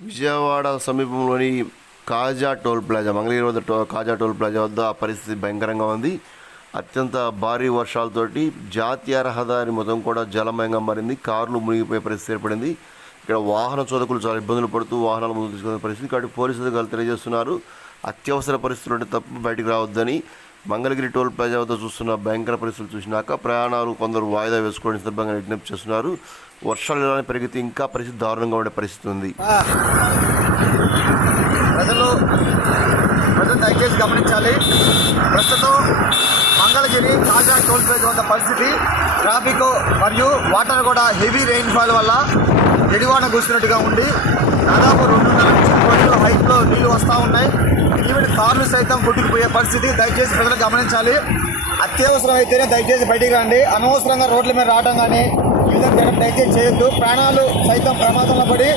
విజయవాడ సమీపంలోని కాజా toll plaza Mangalagiri వద్ద కాజా toll plaza వద్ద ఆ పరిస్థితి భయంకరంగా ఉంది. అత్యంత భారీ వర్షాలతోటి జాతీయ రహదారి మొత్తం కూడా జలమయంగా మారింది. కార్లు మునిగిపోయే పరిస్థితి ఏర్పడింది. ఇక్కడ వాహన చోదకులు చాలా ఇబ్బందులు పడుతూ వాహనాలు ముందుకు తీసుకునే పరిస్థితి. కాబట్టి పోలీసు అధికారులు తెలియజేస్తున్నారు, అత్యవసర పరిస్థితులు ఉంటే తప్ప బయటికి రావద్దని. మంగళగిరి టోల్ ప్లాజా వద్ద చూస్తున్న భయంకర పరిస్థితులు చూసినాక ప్రయాణాలు కొందరు వాయిదా వేసుకోవడం సందర్భంగా విజ్ఞప్తి చేస్తున్నారు. వర్షాలు ఇలానే పెరిగితే ఇంకా పరిస్థితి దారుణంగా ఉండే పరిస్థితి ఉంది. ప్రజలు దయచేసి గమనించాలి. ప్రస్తుతం మంగళగిరి కాజా టోల్ ప్లాజా వద్ద పరిస్థితి ట్రాఫిక్ మరియు వాటర్ కూడా హెవీ రెయిన్ఫాల్ వల్ల ఎడివాన కూర్చున్నట్టుగా ఉండి దాదాపు 2.5 నుంచి 3 అడుగుల హైట్లో నీళ్లు వస్తూ ఉన్నాయి. ఈవెన్ కార్లు సైతం కొట్టుకుపోయే పరిస్థితి. దయచేసి ప్రజలు గమనించాలి. అత్యవసరం అయితేనే దయచేసి బయటికి రండి. అనవసరంగా రోడ్ల మీద రావడం కానీ ఈ విధంగా దయచేసి చేయొద్దు. ప్రాణాలు సైతం ప్రమాదంలో పడి